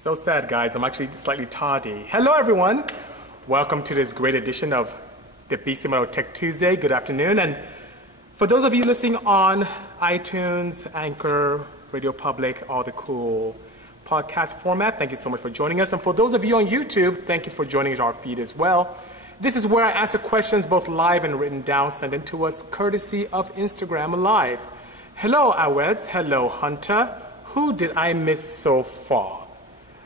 So sad, guys. I'm actually slightly tardy. Hello, everyone. Welcome to this great edition of the Bisimoto Tech Tuesday. Good afternoon. And for those of you listening on iTunes, Anchor, Radio Public, all the cool podcast format, thank you so much for joining us. And for those of you on YouTube, thank you for joining our feed as well. This is where I answer questions both live and written down, sent in to us courtesy of Instagram Live. Hello, Aweds. Hello, Hunter. Who did I miss so far?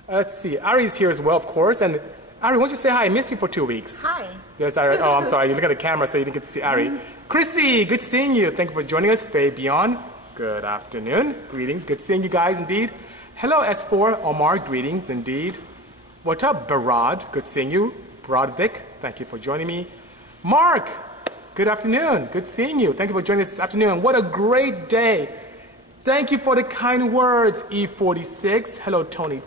Let's see. Ari's here as well, of course. And Ari, why don't you say hi? I missed you for 2 weeks. Hi. Yes, Ari. Oh, I'm sorry. You look at the camera, so you didn't get to see Ari. Chrissy, good seeing you. Thank you for joining us. Fabian, good afternoon. Greetings. Good seeing you guys, indeed. Hello, S4. Omar, greetings, indeed. What up, Barad? Good seeing you. Brodvik, thank you for joining me. Mark, good afternoon. Good seeing you. Thank you for joining us this afternoon. What a great day. Thank you for the kind words, E46. Hello, Tony.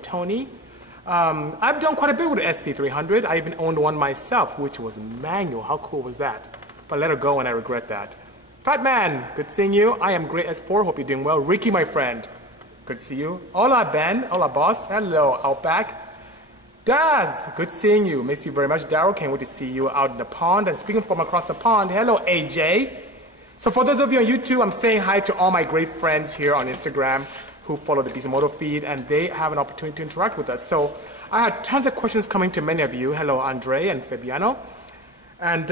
I've done quite a bit with the SC300. I even owned one myself, which was manual. How cool was that? But let her go and I regret that. Fat Man, good seeing you. I am great S4. Hope you're doing well. Ricky, my friend, good to see you. Hola, Ben. Hola, boss. Hello, Outback. Daz, good seeing you. Miss you very much, Daryl. Can't wait to see you out in the pond. And speaking from across the pond, hello, AJ. So for those of you on YouTube, I'm saying hi to all my great friends here on Instagram who follow the Bisimoto feed, and they have an opportunity to interact with us. So I had tons of questions coming to many of you. Hello, Andre and Fabiano. And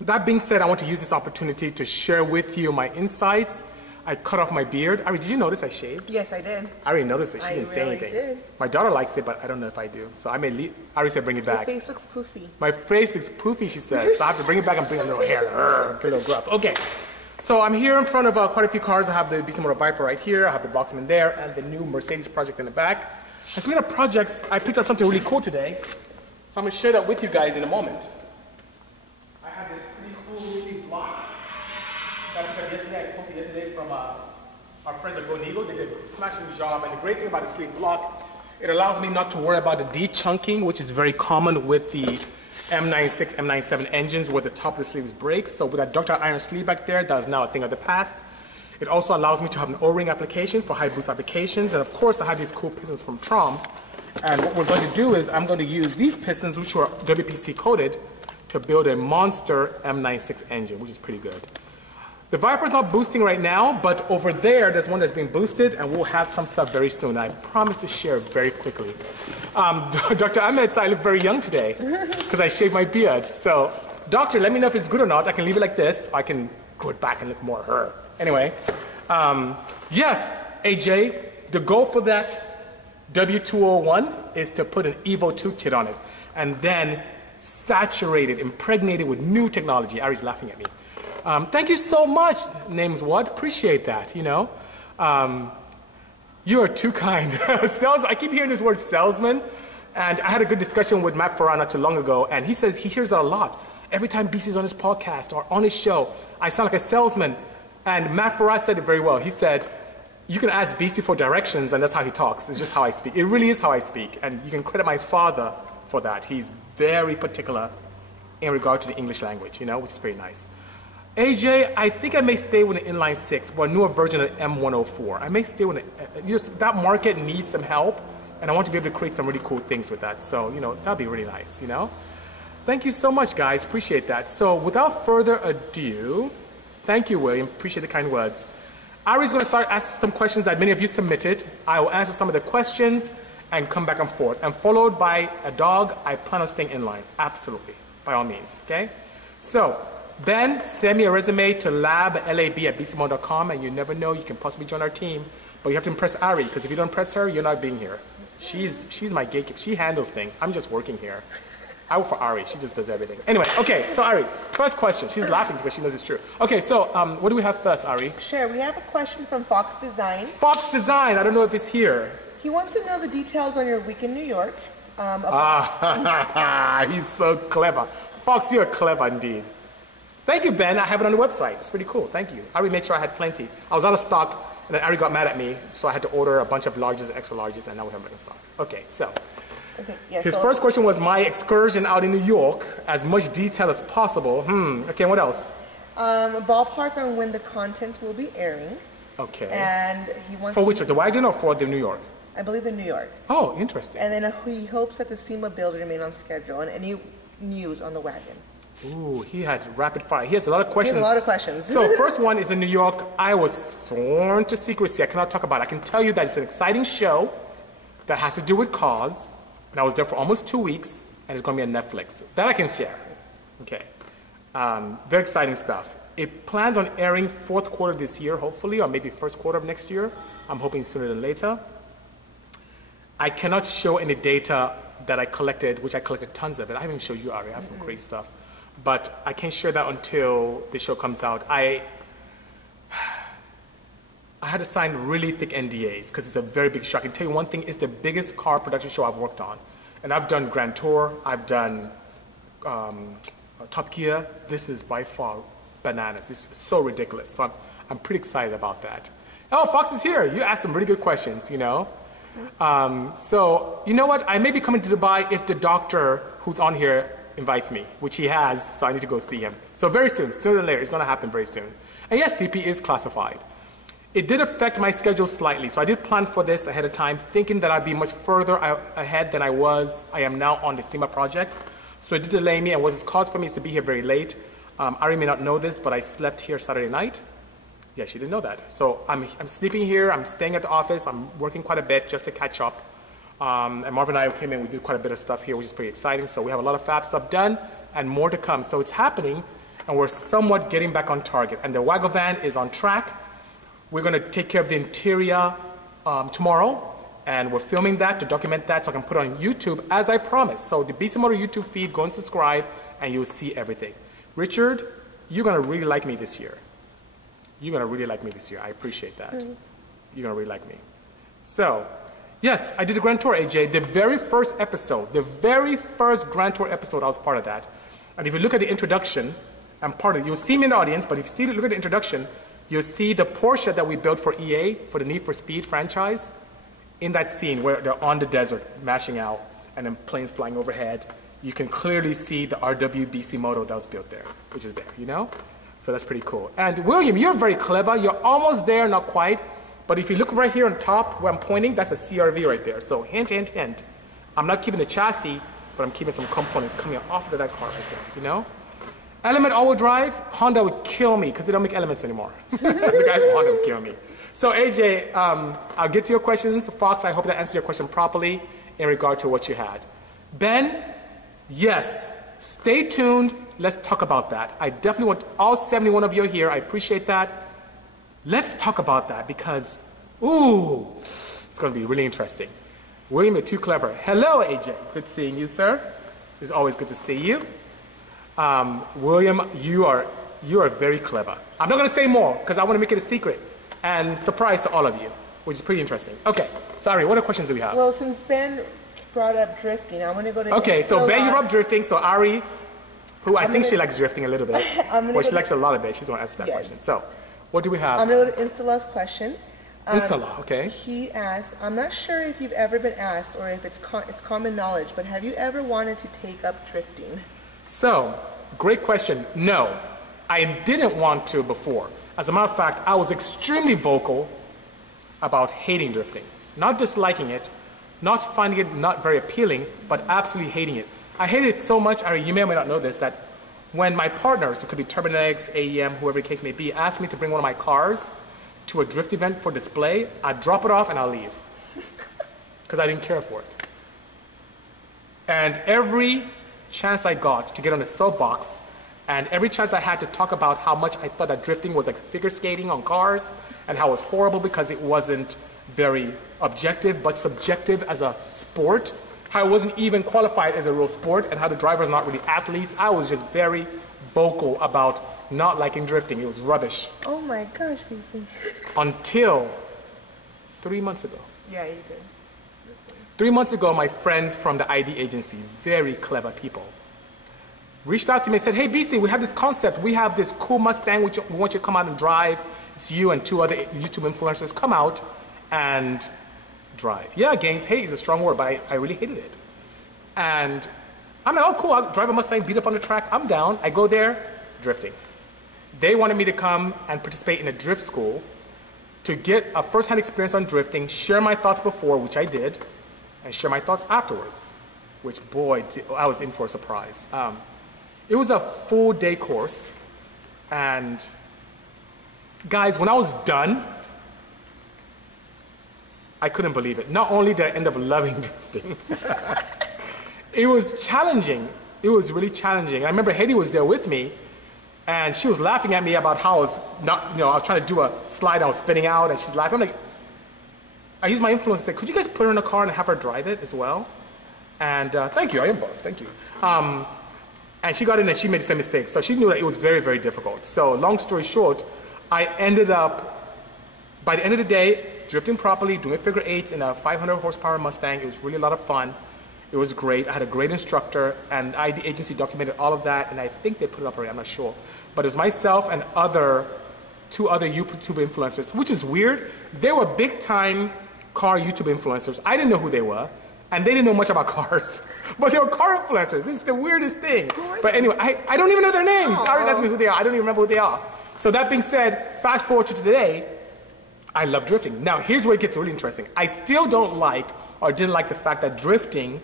that being said, I want to use this opportunity to share with you my insights. I cut off my beard. Ari, did you notice I shaved? Yes, I did. Ari noticed it. She didn't say anything. Did. My daughter likes it, but I don't know if I do. So I may leave. Ari said bring it back. Your face looks poofy. My face looks poofy, she says. So I have to bring it back and bring a little hair. Get a little gruff. Okay. So I'm here in front of quite a few cars. I have the Bisimoto Viper right here. I have the Boxman there, and the new Mercedes project in the back. And speaking of projects, I picked up something really cool today. So I'm going to share that with you guys in a moment. I have this pretty cool sleeve block that I picked up yesterday. I posted yesterday from our friends at Go Eagle. They did a smashing job. And the great thing about the sleeve block, it allows me not to worry about the de-chunking, which is very common with the M96, M97 engines where the top of the sleeves breaks. So with that ductile iron sleeve back there, that is now a thing of the past. It also allows me to have an O-ring application for high boost applications. And of course, I have these cool pistons from Trom. And what we're going to do is I'm going to use these pistons, which are WPC coated, to build a monster M96 engine, which is pretty good. The Viper's not boosting right now, but over there's one that's being boosted, and we'll have some stuff very soon. I promise to share very quickly. Dr. Ahmed, I look very young today because I shaved my beard. So, doctor, let me know if it's good or not. I can leave it like this. Or I can grow it back and look more her. Anyway, yes, AJ, the goal for that W201 is to put an Evo 2 kit on it and then saturate it, impregnate it with new technology. Ari's laughing at me. Thank you so much, names what? Appreciate that, you know. You are too kind. I keep hearing this word salesman, and I had a good discussion with Matt Farah not too long ago, and he says he hears that a lot. Every time Bisi's on his podcast or on his show, I sound like a salesman. And Matt Farah said it very well. He said, you can ask Bisi for directions, and that's how he talks. It's just how I speak. It really is how I speak, and you can credit my father for that. He's very particular in regard to the English language, you know, which is very nice. AJ, I think I may stay with an inline 6, but a newer version of M104. I may stay with it. That market needs some help, and I want to be able to create some really cool things with that. So, you know, that'd be really nice, you know. Thank you so much, guys. Appreciate that. So, without further ado, thank you, William. Appreciate the kind words. Ari's going to start asking some questions that many of you submitted. I will answer some of the questions and come back and forth. And followed by a dog, I plan on staying in line. Absolutely. By all means, okay? So, Ben, send me a resume to lab@bisimoto.com, and you never know, you can possibly join our team. But you have to impress Ari, because if you don't impress her, you're not being here. She's my gatekeeper. She handles things. I'm just working here. I work for Ari. She just does everything. Anyway, okay, so Ari, first question. She's laughing because she knows it's true. Okay, so what do we have first, Ari? Sure, we have a question from Fox Design. Fox Design, I don't know if it's here. He wants to know the details on your week in New York. He's so clever. Fox, you're clever indeed. Thank you, Ben. I have it on the website. It's pretty cool. Thank you. Ari made sure I had plenty. I was out of stock, and then Ari got mad at me, so I had to order a bunch of larges, extra larges, and now we have it in stock. Okay, so. Okay, yeah, his first question was my excursion out in New York, as much detail as possible. Okay, what else? Ballpark on when the content will be airing. Okay. And he wants for which, the wagon or for the New York? I believe in New York. Oh, interesting. And then he hopes that the SEMA build remain on schedule and any news on the wagon. Ooh, he had rapid fire. He has a lot of He questions. has a lot of questions. So first one is in New York. I was sworn to secrecy. I cannot talk about it. I can tell you that it's an exciting show that has to do with cars. And I was there for almost 2 weeks, and it's going to be on Netflix. That I can share. Okay. Very exciting stuff. It plans on airing fourth quarter this year, hopefully, or maybe first quarter of next year. I'm hoping sooner than later. I cannot show any data that I collected, which I collected tons of it. I haven't showed you, Ari. I have some crazy stuff. But I can't share that until the show comes out. I had to sign really thick NDAs because it's a very big show. I can tell you one thing, it's the biggest car production show I've worked on. And I've done Grand Tour, I've done Top Gear. This is by far bananas. It's so ridiculous. So I'm pretty excited about that. Oh, Fox is here. You asked some really good questions, you know. So, you know what? I may be coming to Dubai if the doctor who's on here invites me, which he has, so I need to go see him. So very soon, sooner than later, it's going to happen very soon. And yes, CP is classified. It did affect my schedule slightly, so I did plan for this ahead of time, thinking that I'd be much further ahead than I am now on the SEMA projects. So it did delay me, and what it's caused for me is to be here very late. Ari may not know this, but I slept here Saturday night. Yeah, she didn't know that. So I'm sleeping here, I'm staying at the office, I'm working quite a bit just to catch up. And Marvin and I came in, we did quite a bit of stuff here, which is pretty exciting. So we have a lot of fab stuff done and more to come. So it's happening, and we're somewhat getting back on target. And the Waggle van is on track. We're going to take care of the interior tomorrow, and we're filming that to document that so I can put it on YouTube as I promised. So the Bisimoto YouTube feed, go and subscribe, and you'll see everything. Richard, you're going to really like me this year. You're going to really like me this year. I appreciate that. You're going to really like me. So, yes, I did the Grand Tour, AJ. The very first episode, the very first Grand Tour episode, I was part of that. And if you look at the introduction, I'm part of it. You'll see me in the audience, but if you look at the introduction, you'll see the Porsche that we built for EA, for the Need for Speed franchise, in that scene where they're on the desert, mashing out, and then planes flying overhead. You can clearly see the RW Bisimoto that was built there, which is there, you know? So that's pretty cool. And William, you're very clever. You're almost there, not quite. But if you look right here on top where I'm pointing, that's a CRV right there. So hint, hint, hint. I'm not keeping the chassis, but I'm keeping some components coming off of that car right there, you know? Element all-wheel drive, Honda would kill me because they don't make elements anymore. The guys from Honda would kill me. So AJ, I'll get to your questions. Fox, I hope that answers your question properly in regard to what you had. Ben, yes, stay tuned. Let's talk about that. I definitely want all 71 of you here. I appreciate that. Let's talk about that because, ooh, it's going to be really interesting. William, you're too clever. Hello, AJ. Good seeing you, sir. It's always good to see you. William, you are very clever. I'm not going to say more because I want to make it a secret and surprise to all of you, which is pretty interesting. Okay, sorry, what other questions do we have? Well, since Ben brought up drifting, I want to go to... Okay, so Ben, you brought up drifting, so Ari, who I think she likes drifting a little bit. Well, she likes a lot of it. She's going to answer that question. So, what do we have? I'm going to go to Instala's question. Instala, okay. He asked, I'm not sure if you've ever been asked or if it's common knowledge, but have you ever wanted to take up drifting? So, great question. No, I didn't want to before. As a matter of fact, I was extremely vocal about hating drifting. Not disliking it, not finding it not very appealing, but absolutely hating it. I hated it so much, you may or may not know this, that when my partners, it could be Turbonetics, AEM, whoever the case may be, asked me to bring one of my cars to a drift event for display, I'd drop it off and I'll leave. Because I didn't care for it. And every chance I got to get on the soapbox, and every chance I had to talk about how much I thought that drifting was like figure skating on cars, and how it was horrible because it wasn't very objective, but subjective as a sport, how it wasn't even qualified as a real sport, and how the drivers are not really athletes. I was just very vocal about not liking drifting. It was rubbish. Oh my gosh, Bisi. Until 3 months ago. Yeah, you did. 3 months ago, my friends from the ID agency, very clever people, reached out to me and said, hey, Bisi, we have this concept. We have this cool Mustang which we want you to come out and drive. It's you and 2 other YouTube influencers. Come out and drive. Yeah, gangs, hate is a strong word, but I really hated it. And I'm like, oh, cool, I'll drive a Mustang, beat up on the track. I'm down. I go there, drifting. They wanted me to come and participate in a drift school to get a first-hand experience on drifting, share my thoughts before, which I did, and share my thoughts afterwards, which, boy, I was in for a surprise. It was a full-day course, and guys, when I was done, I couldn't believe it. Not only did I end up loving drifting, it was challenging. It was really challenging. I remember Haiti was there with me, and she was laughing at me about how I was not, I was trying to do a slide, I was spinning out, and she's laughing. I'm like, I used my influence to say, could you guys put her in a car and have her drive it as well? And thank you, I am both, thank you. And she got in and she made the same mistake. So she knew that it was very, very difficult. So long story short, I ended up, by the end of the day, drifting properly, doing figure eights in a 500 horsepower Mustang. It was really a lot of fun. It was great. I had a great instructor, and the agency documented all of that, and I think they put it up already, I'm not sure. But it was myself and two other YouTube influencers, which is weird. They were big-time car YouTube influencers. I didn't know who they were, and they didn't know much about cars. But they were car influencers. This is the weirdest thing. But anyway, I don't even know their names. I always ask me who they are. I don't even remember who they are. So that being said, fast forward to today, I love drifting. Now, here's where it gets really interesting. I still don't like or didn't like the fact that drifting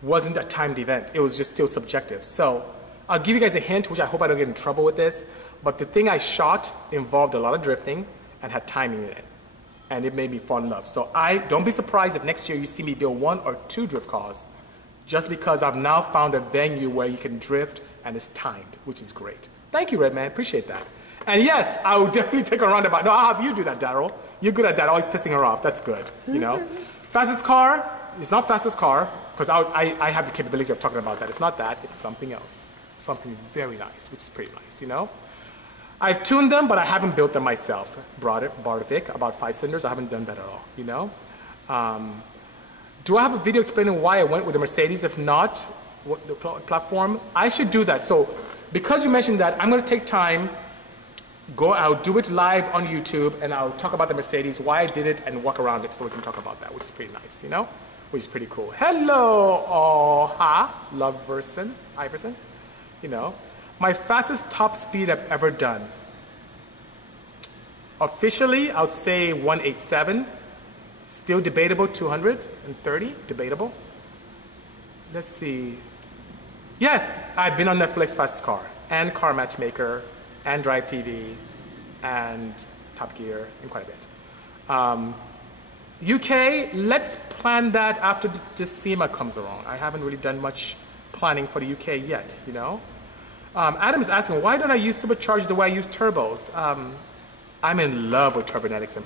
wasn't a timed event. It was just still subjective. So I'll give you guys a hint, which I hope I don't get in trouble with this, but the thing I shot involved a lot of drifting and had timing in it. And it made me fall in love. So don't be surprised if next year you see me build 1 or 2 drift cars, just because I've now found a venue where you can drift and it's timed, which is great. Thank you, Redman, appreciate that. And yes, I will definitely take a roundabout. No, I'll have you do that, Daryl. You're good at that, always pissing her off, that's good, you know? Fastest car, it's not fastest car, because I have the capability of talking about that. It's not that, it's something else. Something very nice, which is pretty nice, you know? I've tuned them, but I haven't built them myself. Bardovic, about 5 cylinders, I haven't done that at all, you know? Do I have a video explaining why I went with the Mercedes? If not, what the platform? I should do that. So, because you mentioned that, I'm gonna take time, I'll do it live on YouTube, and I'll talk about the Mercedes, why I did it, and walk around it so we can talk about that, which is pretty nice, you know? Which is pretty cool. Hello, Iverson, you know? My fastest top speed I've ever done. Officially, I would say 187. Still debatable, 230, debatable. Let's see. Yes, I've been on Netflix Fastest Car, and Car Matchmaker, and Drive TV, and Top Gear, and quite a bit. UK, let's plan that after the SEMA comes along. I haven't really done much planning for the UK yet, you know? Adam is asking, why don't I use superchargers the way I use turbos? I'm in love with turbonetics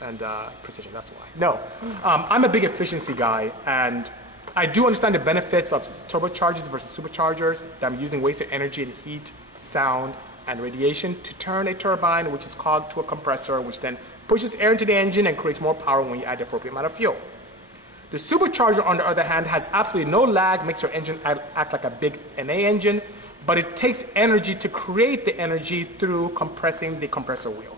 and precision, that's why. No, I'm a big efficiency guy, and I do understand the benefits of turbochargers versus superchargers, that I'm using wasted energy and heat, sound, and radiation to turn a turbine, which is clogged to a compressor, which then pushes air into the engine and creates more power when you add the appropriate amount of fuel. The supercharger, on the other hand, has absolutely no lag, makes your engine act like a big NA engine, but it takes energy to create the energy through compressing the compressor wheel.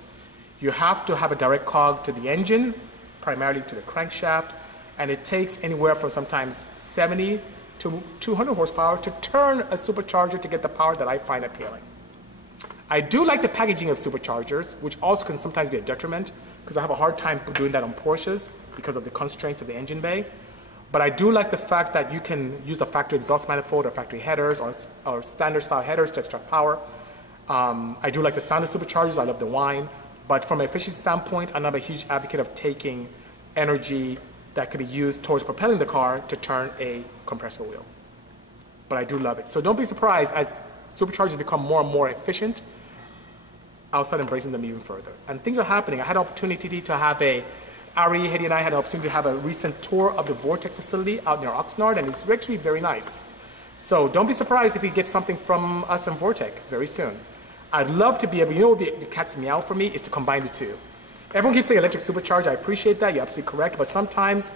You have to have a direct cog to the engine, primarily to the crankshaft, and it takes anywhere from sometimes 70 to 200 horsepower to turn a supercharger to get the power that I find appealing. I do like the packaging of superchargers, which also can sometimes be a detriment, because I have a hard time doing that on Porsches because of the constraints of the engine bay. But I do like the fact that you can use a factory exhaust manifold or factory headers or standard style headers to extract power. I do like the sound of superchargers, I love the whine. But from an efficiency standpoint, I'm not a huge advocate of taking energy that could be used towards propelling the car to turn a compressor wheel. But I do love it. So don't be surprised as superchargers become more and more efficient, I'll start embracing them even further. And things are happening. I had an opportunity to have Ari, Hedy, and I had an opportunity to have a recent tour of the Vortec facility out near Oxnard, and it's actually very nice. So don't be surprised if you get something from us in Vortec very soon. I'd love to be able, you know what the cat's meow for me is to combine the two. Everyone keeps saying electric supercharger, I appreciate that, you're absolutely correct, but sometimes,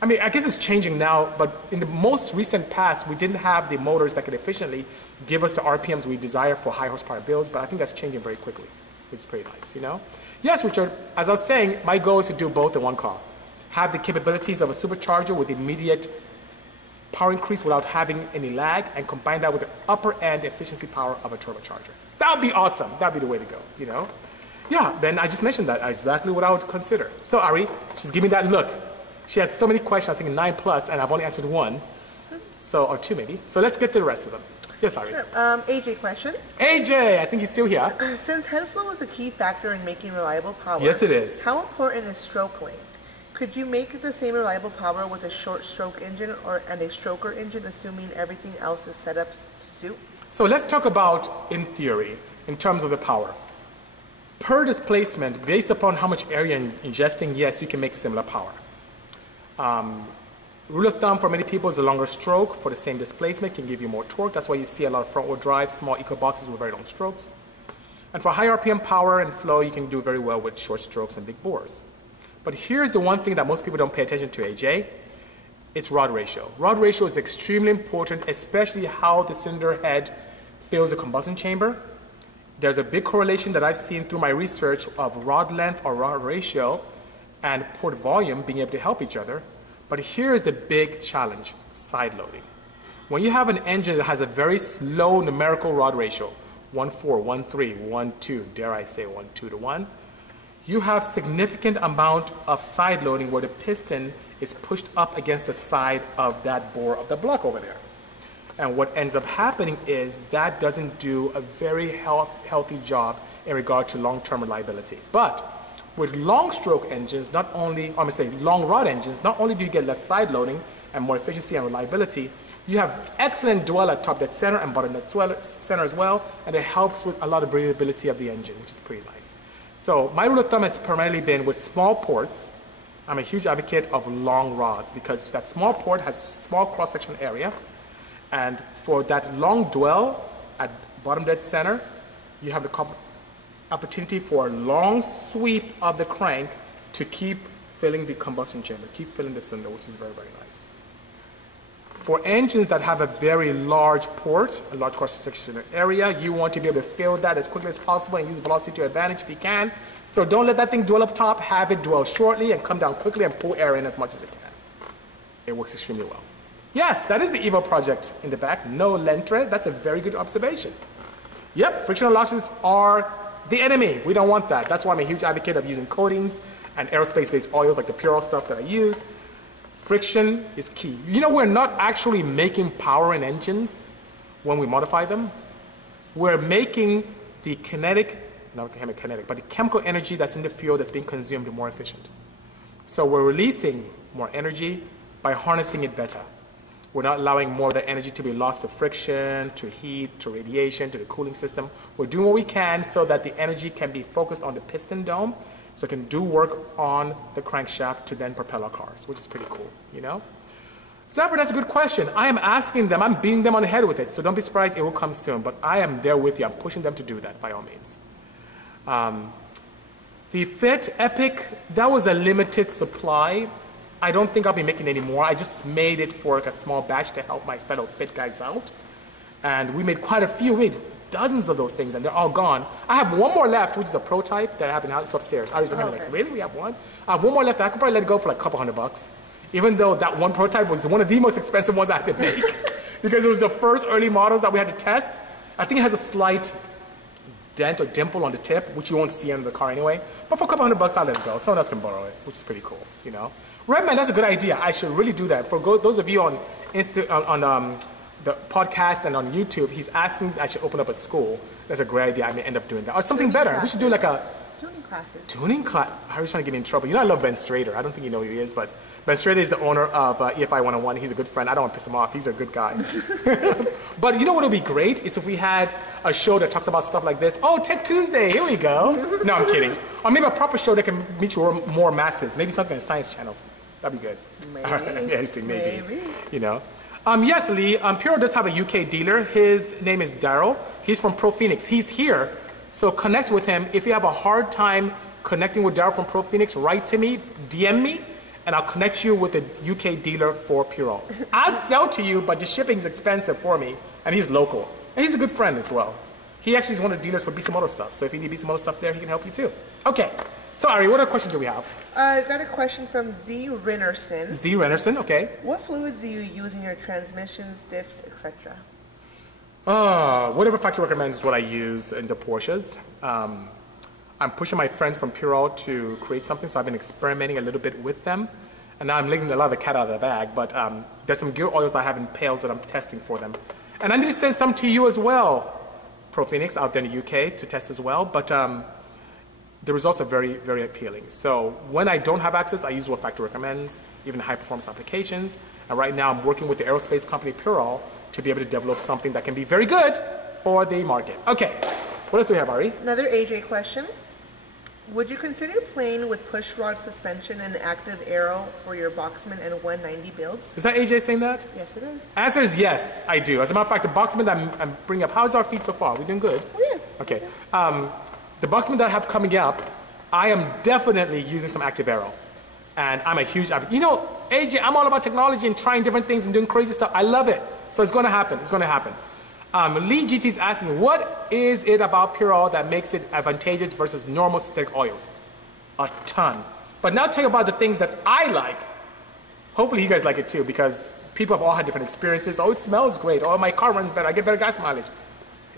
I mean, I guess it's changing now, but in the most recent past, we didn't have the motors that could efficiently give us the RPMs we desire for high horsepower builds, but I think that's changing very quickly, which is pretty nice, you know? Yes, Richard, as I was saying, my goal is to do both in one car. Have the capabilities of a supercharger with immediate power increase without having any lag, and combine that with the upper end efficiency power of a turbocharger. That would be awesome. That would be the way to go, you know? Yeah, then I just mentioned that. Exactly what I would consider. So Ari, she's giving that look. She has so many questions, I think 9 plus, and I've only answered 1. So, or 2 maybe. So let's get to the rest of them. Yes, Ari. Sure. AJ question. AJ, I think he's still here. Since headflow is a key factor in making reliable power, Yes, it is. How important is stroke length? Could you make the same reliable power with a short stroke engine and a stroker engine, assuming everything else is set up to suit? So let's talk about, in theory, in terms of the power. Per displacement, based upon how much area you're ingesting, yes, you can make similar power. Rule of thumb for many people is a longer stroke for the same displacement can give you more torque. That's why you see a lot of front-wheel drive, small eco boxes with very long strokes. And for high RPM power and flow, you can do very well with short strokes and big bores. But here's the one thing that most people don't pay attention to, AJ. It's rod ratio. Rod ratio is extremely important, especially how the cylinder head fills the combustion chamber. There's a big correlation that I've seen through my research of rod length or rod ratio and port volume being able to help each other. But here's the big challenge, side loading. When you have an engine that has a very slow numerical rod ratio, 1.4, 1.3, 1.2, dare I say 1.2 to 1, you have significant amount of side loading where the piston is pushed up against the side of that bore of the block over there. And what ends up happening is that doesn't do a very healthy job in regard to long-term reliability. But with long stroke engines, long rod engines, not only do you get less side loading and more efficiency and reliability, you have excellent dwell at top dead center and bottom dead center as well, and it helps with a lot of breathability of the engine, which is pretty nice. So my rule of thumb has primarily been with small ports. I'm a huge advocate of long rods because that small port has small cross-section area, and for that long dwell at bottom dead center, you have the opportunity for a long sweep of the crank to keep filling the combustion chamber, keep filling the cylinder, which is very, very nice. For engines that have a very large port, a large cross-section area, you want to be able to fill that as quickly as possible and use velocity to your advantage if you can. So don't let that thing dwell up top, have it dwell shortly and come down quickly and pull air in as much as it can. It works extremely well. Yes, that is the Evo project in the back. No Lentre. That's a very good observation. Yep, frictional losses are the enemy. We don't want that. That's why I'm a huge advocate of using coatings and aerospace-based oils like the Purell stuff that I use. Friction is key. You know, we're not actually making power in engines when we modify them. We're making the but the chemical energy that's in the fuel that's being consumed more efficient. So we're releasing more energy by harnessing it better. We're not allowing more of the energy to be lost to friction, to heat, to radiation, to the cooling system. We're doing what we can so that the energy can be focused on the piston dome, so it can do work on the crankshaft to then propel our cars, which is pretty cool, you know? Zephyr, that's a good question. I am asking them, I'm beating them on the head with it, so don't be surprised, it will come soon, but I am there with you. I'm pushing them to do that, by all means. The Fit Epic, that was a limited supply. I don't think I'll be making any more. I just made it for like a small batch to help my fellow Fit guys out. And we made quite a few. We made dozens of those things, and they're all gone. I have one more left, which is a prototype that I have in house upstairs. I was like, really? We have one? I have one more left. I could probably let it go for like a couple $100, even though that one prototype was one of the most expensive ones I had to make because it was the first early models that we had to test. I think it has a slight dent or dimple on the tip, which you won't see under the car anyway. But for a couple $100, I'll let it go. Someone else can borrow it, which is pretty cool, you know. Redman, that's a good idea. I should really do that. For those of you on the podcast and on YouTube, he's asking I should open up a school. That's a great idea. I may end up doing that. Or something better. Classes. We should do like a tuning classes. Tuning class. How are you trying to get me in trouble? You know I love Ben Strader. I don't think you know who he is, but Ben Strader is the owner of EFI 101. He's a good friend. I don't want to piss him off. He's a good guy. But you know what would be great? It's if we had a show that talks about stuff like this. Oh, Tech Tuesday. Here we go. No, I'm kidding. Or maybe a proper show that can reach more masses. Maybe something on science channels. That'd be good. Maybe. Yeah, maybe. You know. Yes, Lee. Puro does have a UK dealer. His name is Daryl. He's from Pro Phoenix. He's here. So connect with him. If you have a hard time connecting with Daryl from Pro Phoenix, write to me, DM me, and I'll connect you with a UK dealer for Puro. I'd sell to you, but the shipping's expensive for me, and he's local. And he's a good friend as well. He actually is one of the dealers for Bisimoto stuff. So if you need Bisimoto stuff there, he can help you too. Okay. So Ari, what other questions do we have? I got a question from Z. Rennerson. Z. Rennerson, okay. What fluids do you use in your transmissions, diffs, etc.? Whatever factory recommends is what I use in the Porsches. I'm I'm pushing my friends from Purell to create something, so I've been experimenting a little bit with them. And now I'm letting a lot of the cat out of the bag, but there's some gear oils I have in pails that I'm testing for them. And I need to send some to you as well, Pro Phoenix, out there in the UK to test as well. But the results are very, very appealing. So when I don't have access, I use what factory recommends, even high performance applications. And right now I'm working with the aerospace company Purell to be able to develop something that can be very good for the market. Okay, what else do we have, Ari? Another AJ question. Would you consider playing with push rod suspension and active aero for your Boxman and 190 builds? Is that AJ saying that? Yes, it is. Answer is yes, I do. As a matter of fact, the Boxman that I'm bringing up, how's our feet so far? We doing good? Oh, yeah. Okay. The Boxman that I have coming up, I am definitely using some active aero. And I'm a huge advocate. You know, AJ, I'm all about technology and trying different things and doing crazy stuff. I love it. So it's going to happen. It's going to happen. Lee GT is asking, what is it about Purell that makes it advantageous versus normal synthetic oils? A ton. But now tell you about the things that I like. Hopefully you guys like it too, because people have all had different experiences. Oh, it smells great. Oh, my car runs better. I get better gas mileage.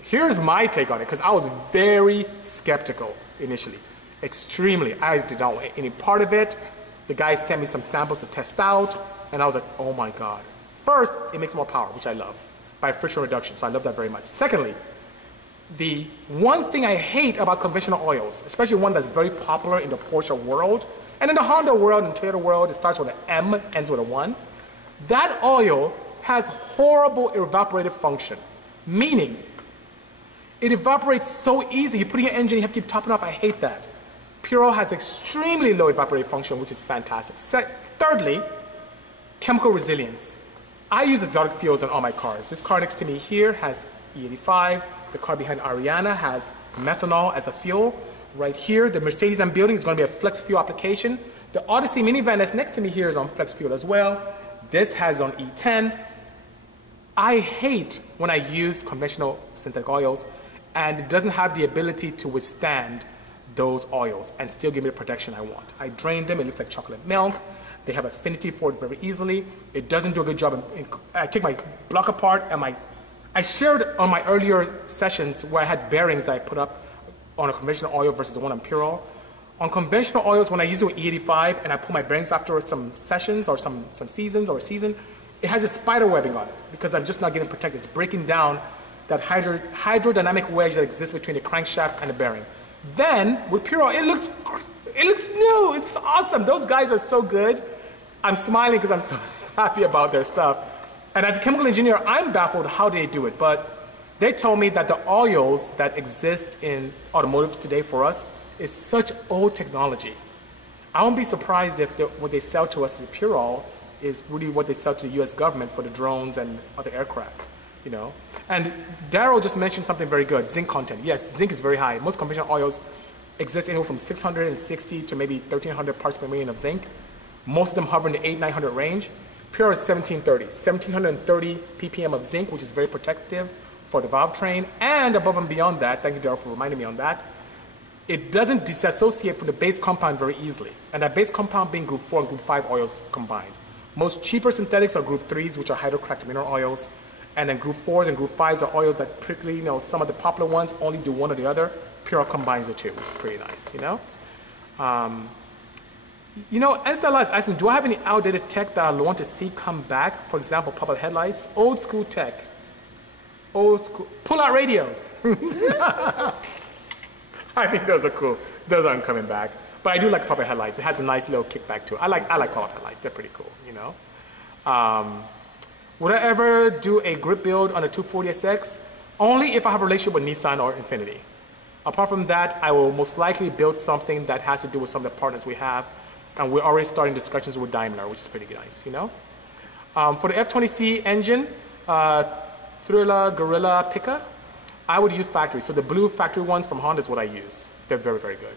Here's my take on it, because I was very skeptical initially. Extremely. I did not want any part of it. The guys sent me some samples to test out, and I was like, oh my God. First, it makes more power, which I love, by friction reduction, so I love that very much. Secondly, the one thing I hate about conventional oils, especially one that's very popular in the Porsche world, and in the Honda world and Toyota world, it starts with an M, ends with a 1. That oil has horrible evaporative function, meaning it evaporates so easy. You put in your engine, you have to keep topping off. I hate that. Purell has extremely low evaporative function, which is fantastic. Thirdly, chemical resilience. I use exotic fuels on all my cars. This car next to me here has E85. The car behind Ariana has methanol as a fuel. Right here, the Mercedes I'm building is going to be a flex fuel application. The Odyssey minivan that's next to me here is on flex fuel as well. This has on E10. I hate when I use conventional synthetic oils and it doesn't have the ability to withstand those oils and still give me the protection I want. I drain them, it looks like chocolate milk. They have affinity for it very easily. It doesn't do a good job. I take my block apart and I shared on my earlier sessions where I had bearings that I put up on a conventional oil versus the one on Purell. On conventional oils, when I use it with E85 and I pull my bearings after some sessions or some seasons or a season, it has a spider webbing on it because I'm just not getting protected. It's breaking down that hydrodynamic wedge that exists between the crankshaft and the bearing. Then with Purell, it looks new. It's awesome. Those guys are so good. I'm smiling because I'm so happy about their stuff. And as a chemical engineer, I'm baffled how they do it. But they told me that the oils that exist in automotive today for us is such old technology. I won't be surprised if what they sell to us as Purell is really what they sell to the U.S. government for the drones and other aircraft, you know. And Daryl just mentioned something very good, zinc content. Yes, zinc is very high. Most conventional oils exist anywhere from 660 to maybe 1,300 parts per million of zinc. Most of them hover in the 800-900 range. Pure is 1730 ppm of zinc, which is very protective for the valve train. And above and beyond that, thank you, Daryl, for reminding me on that, it doesn't disassociate from the base compound very easily. And that base compound being group 4 and group 5 oils combined. Most cheaper synthetics are group 3s, which are hydrocracked mineral oils. And then group 4s and group 5s are oils that particularly, you know, some of the popular ones only do one or the other. Purell combines the two, which is pretty nice, you know? You know, Estella is asking, do I have any outdated tech that I want to see come back? For example, pop-up headlights, old school tech, old school, pull-out radios. I think those are cool. Those aren't coming back. But I do like pop-up headlights. It has a nice little kickback to it. I like pop-up headlights. They're pretty cool, you know? Would I ever do a grip build on a 240SX? Only if I have a relationship with Nissan or Infiniti. Apart from that, I will most likely build something that has to do with some of the partners we have. And we're already starting discussions with Daimler, which is pretty nice, you know? For the F20C engine, Thrilla, Gorilla, Pika, I would use factory. So the blue factory ones from Honda is what I use. They're very, very good.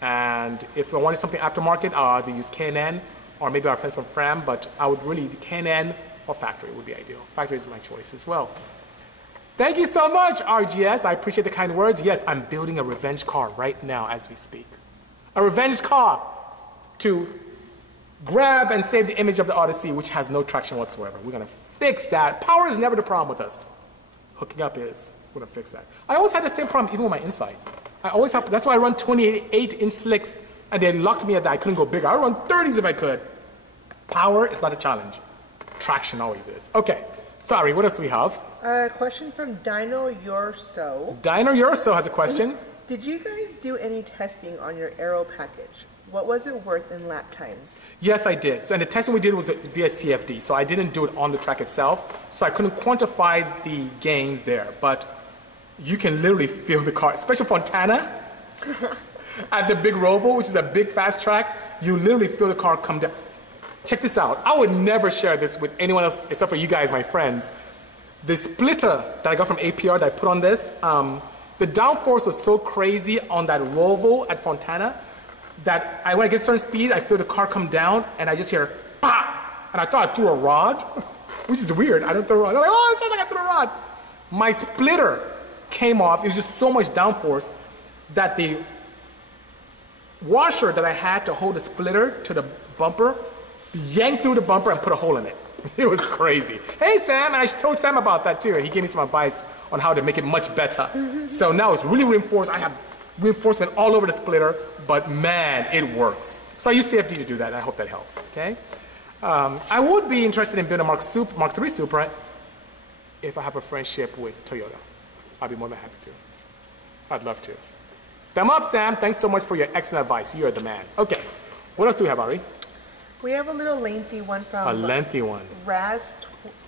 And if I wanted something aftermarket, I'll either use K&N or maybe our friends from Fram, but I would really, K&N or factory would be ideal. Factory is my choice as well. Thank you so much, RGS. I appreciate the kind words. Yes, I'm building a revenge car right now as we speak. A revenge car to grab and save the image of the Odyssey, which has no traction whatsoever. We're going to fix that. Power is never the problem with us. Hooking up is. We're going to fix that. I always had the same problem even with my Insight. I always have, that's why I run 28-inch slicks, and they locked me at that. I couldn't go bigger. I run 30s if I could. Power is not a challenge. Traction always is. Okay, sorry, what else do we have? A question from Dino Yorso. Dino Yorso has a question. Did you guys do any testing on your aero package? What was it worth in lap times? Yes, I did. So, and the testing we did was via CFD, so I didn't do it on the track itself, so I couldn't quantify the gains there. But you can literally feel the car, especially Fontana, at the big Roval, which is a big fast track, you literally feel the car come down. Check this out. I would never share this with anyone else except for you guys, my friends. The splitter that I got from APR that I put on this, the downforce was so crazy on that Roval at Fontana that when I get certain speed, I feel the car come down and I just hear, pop! And I thought I threw a rod, which is weird. I don't throw a rod. I'm like, oh, it sounds like I threw a rod. My splitter came off. It was just so much downforce that the washer that I had to hold the splitter to the bumper yanked through the bumper and put a hole in it. It was crazy. Hey, Sam, and I told Sam about that too. He gave me some advice on how to make it much better. So now it's really reinforced. I have reinforcement all over the splitter, but man, it works. So I use CFD to do that, and I hope that helps, okay? I would be interested in building a Mark III Supra if I have a friendship with Toyota. I'd be more than happy to. I'd love to. Thumb up, Sam. Thanks so much for your excellent advice. You are the man. Okay, what else do we have, Ari? We have a little lengthy one from A lengthy one. Raz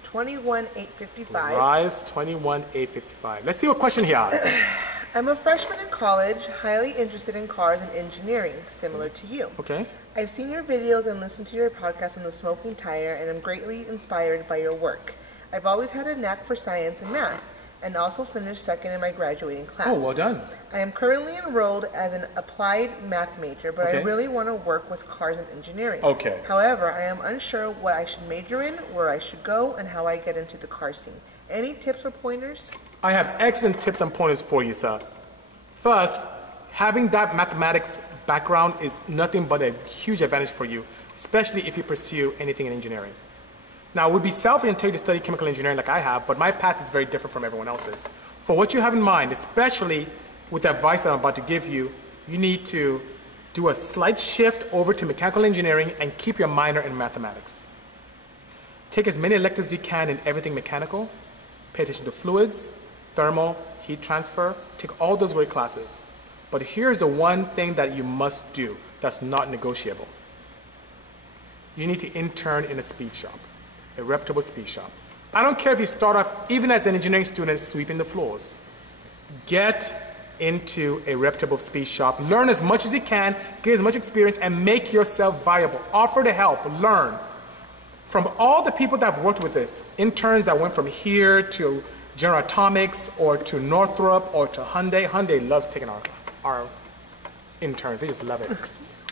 21855. Rise 21855. Let's see what question he has. I'm a freshman in college, highly interested in cars and engineering, similar to you. Okay. I've seen your videos and listened to your podcast on the smoking tire, and I'm greatly inspired by your work. I've always had a knack for science and math, and also finished second in my graduating class. Oh, well done. I am currently enrolled as an applied math major, but Okay. I really want to work with cars and engineering. Okay. However, I am unsure what I should major in, where I should go, and how I get into the car scene. Any tips or pointers? I have excellent tips and pointers for you, sir. First, having that mathematics background is nothing but a huge advantage for you, especially if you pursue anything in engineering. Now, it would be selfish to tell you to study chemical engineering like I have, but my path is very different from everyone else's. For what you have in mind, especially with the advice that I'm about to give you, you need to do a slight shift over to mechanical engineering and keep your minor in mathematics. Take as many electives as you can in everything mechanical. Pay attention to fluids, thermal, heat transfer. Take all those great classes. But here's the one thing that you must do that's not negotiable. You need to intern in a speed shop, a reputable speed shop. I don't care if you start off, even as an engineering student, sweeping the floors. Get into a reputable speed shop. Learn as much as you can, get as much experience, and make yourself viable. Offer to help, learn. From all the people that have worked with this, interns that went from here to General Atomics or to Northrop or to Hyundai. Hyundai loves taking our interns, they just love it.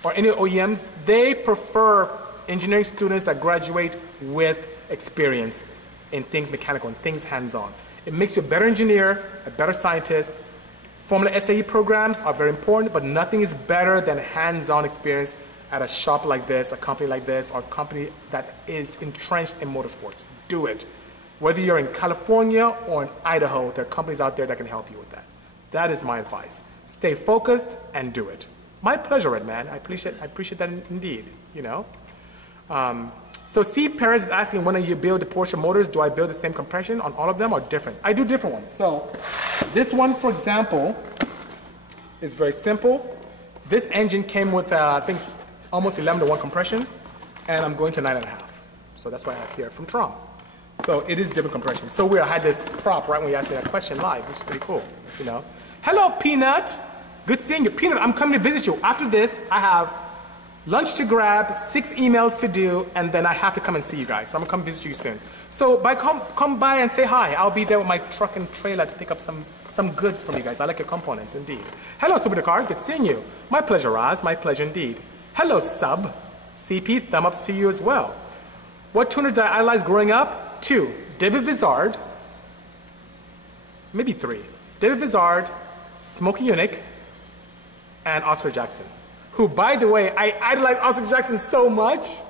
Or any OEMs, they prefer engineering students that graduate with experience in things mechanical and things hands-on. It makes you a better engineer, a better scientist. Formula SAE programs are very important, but nothing is better than hands-on experience at a shop like this, a company like this, or a company that is entrenched in motorsports. Do it. Whether you're in California or in Idaho, there are companies out there that can help you with that. That is my advice. Stay focused and do it. My pleasure, Red Man. I appreciate that indeed, you know. So C. Perez is asking, when you build the Porsche motors, do I build the same compression on all of them or different? I do different ones. So this one, for example, is very simple. This engine came with, I think, almost 11-to-1 compression, and I'm going to 9.5. So that's what I have here from Trom. So it is different compression. So weird, I had this prop right when you asked me that question live, which is pretty cool, you know. Hello, Peanut. Good seeing you. Peanut, I'm coming to visit you. After this, I have lunch to grab, 6 emails to do, and then I have to come and see you guys. So I'm gonna come visit you soon. So come by and say hi. I'll be there with my truck and trailer to pick up some goods from you guys. I like your components, indeed. Hello, Supercar. Good seeing you. My pleasure, Raz. My pleasure indeed. Hello, Sub. CP, thumb ups to you as well. What tuners did I idolize growing up? 2. David Vizard. Maybe 3. David Vizard, Smokey Unick, and Oscar Jackson. Who, by the way, I idolize Oscar Jackson so much.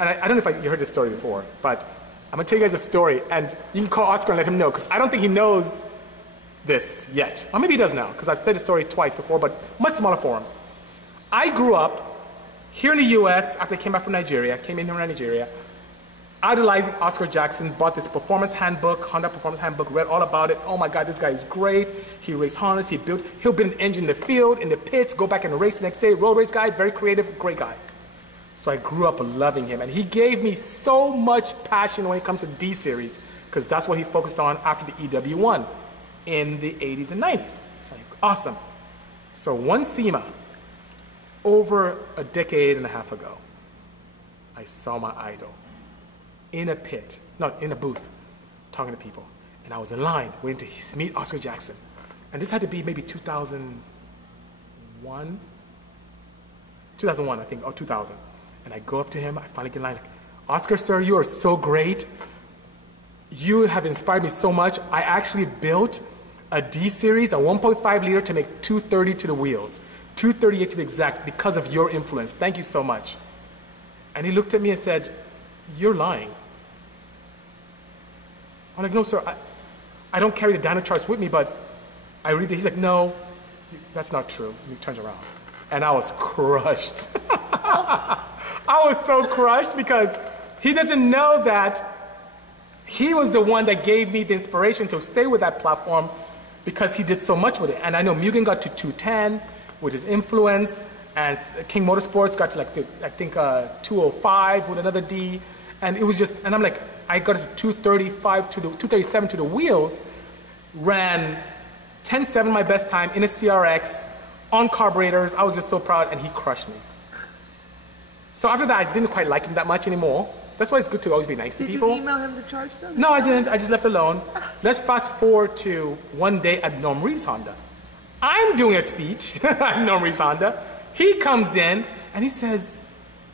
And I don't know if you heard this story before, but I'm gonna tell you guys a story, and you can call Oscar and let him know, because I don't think he knows this yet. Or maybe he does now, because I've said the story twice before, but much smaller forums. I grew up here in the US after I came back from Nigeria, came in here from Nigeria, idolizing Oscar Jackson, bought this performance handbook, Honda performance handbook, read all about it. Oh my God, this guy is great. He raced Hondas, he'll build an engine in the field, in the pits, go back and race the next day, road race guy, very creative, great guy. So I grew up loving him, and he gave me so much passion when it comes to D-Series, because that's what he focused on after the EW1 in the 80s and 90s. It's like, awesome. So one SEMA, over a decade and a half ago, I saw my idol in a pit, not in a booth, talking to people. And I was in line waiting to meet Oscar Jackson. And this had to be maybe 2001, I think, or 2000. And I go up to him, I finally get in line, like, Oscar, sir, you are so great. You have inspired me so much. I actually built a D-Series, a 1.5 liter to make 230 to the wheels. 238 to be exact, because of your influence. Thank you so much. And he looked at me and said, you're lying. I'm like, no, sir, I don't carry the dyno charts with me, but I read it. He's like, no, that's not true. And he turns around. And I was crushed. I was so crushed because he doesn't know that he was the one that gave me the inspiration to stay with that platform because he did so much with it. And I know Mugen got to 210 with his influence, and King Motorsports got to like, I think 205 with another D. And it was just, and I'm like, I got to 235 to the 237 to the wheels, ran 10.7 my best time in a CRX on carburetors. I was just so proud, and he crushed me. So after that, I didn't quite like him that much anymore. That's why it's good to always be nice to people. Did you email him the charge though? No, I didn't. I just left alone. Let's fast forward to one day at Norm Reeves Honda. I'm doing a speech at Norm Reeves Honda. He comes in and he says,